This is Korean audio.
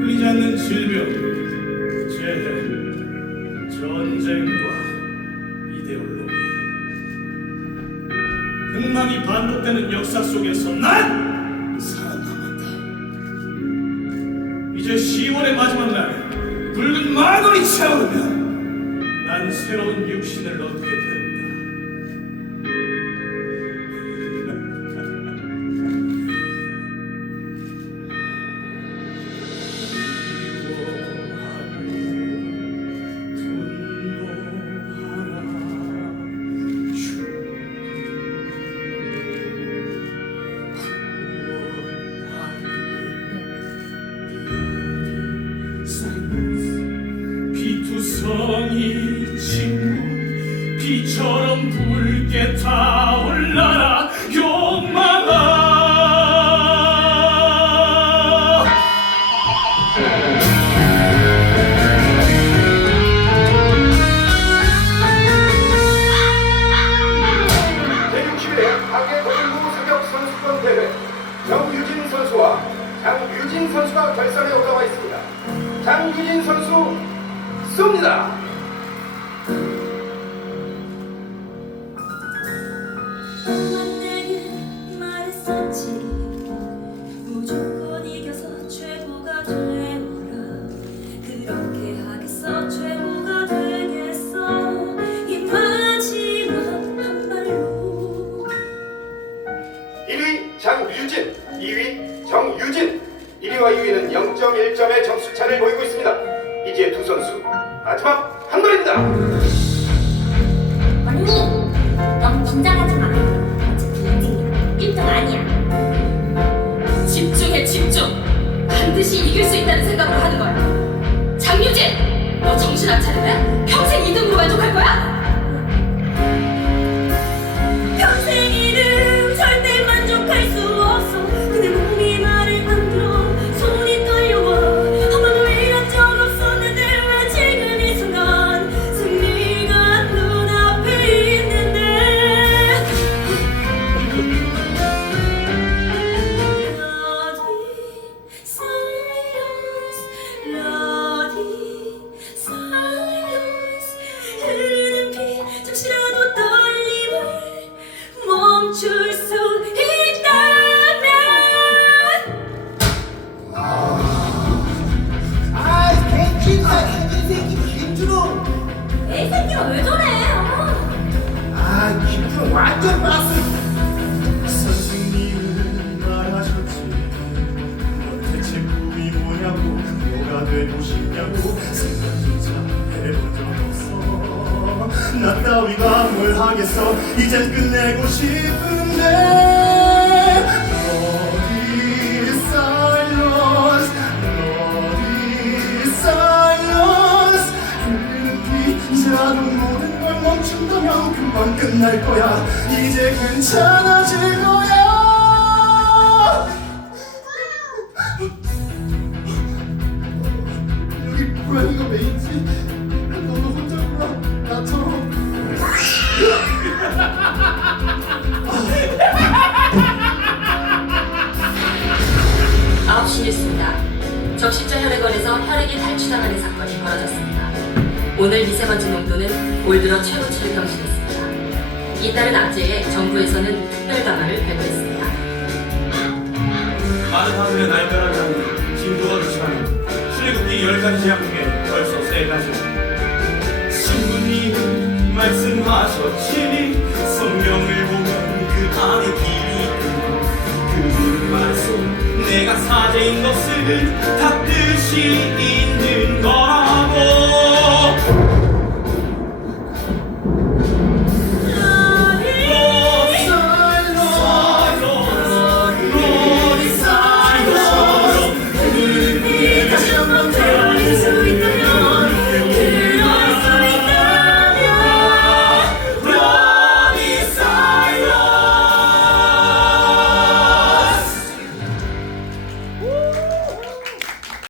끊이지 않는 질병, 재해, 전쟁과 이데올로기. 흥망이 반복되는 역사 속에서 난 살아남았다. 이제 10월의 마지막 날, 붉은 만월이 차오르면 난 새로운 육신을 얻게 된다. 이 친구 비처럼 붉게 타올라라 욕망아 제61회 한계 도민부 사격 선수권 대회 정유진 선수와 장유진 선수가 결선에 올라와 있습니다. 장유진 선수 쏩니다. 2위 정유진. 1위와 2위는 0.1점의 점수 차를 보이고 있습니다. 이제 두 선수 마지막 한 발입니다. 언니 너무 긴장하지 마 어차피 1등이야 1등 아니야 집중해 집중 반드시 이길 수 있다는 생각으로 하는 거야 장유진 너 정신 안 차리면 평생 2등으로 만족할 거야? 완전 빠스. 선생님은 말하셨지. 너 대체 꿈이 뭐냐고. 뭐가 되고 싶냐고. 생각조차 해본 적 없어. 나 따위가 뭘 하겠어. 이젠 끝내고 싶은데 멈춘다면 금방 끝날 거야. 이제 괜찮아질 거야. 여기 고양이가 왜 있지 오늘 미세먼지 농도는 올 들어 최고치를 경신했습니다. 이따른 악재에 정부에서는 특별 강화를 발표했습니다. 많은 하늘의 날벼락이 하는 진도가 비치하는 출애굽기 10가지 제약 중에 벌써 3가지 신부님 말씀하셨지 성경을 보면 그 안에 길이 있고 그 말씀 내가 사제인 것을 다 뜻이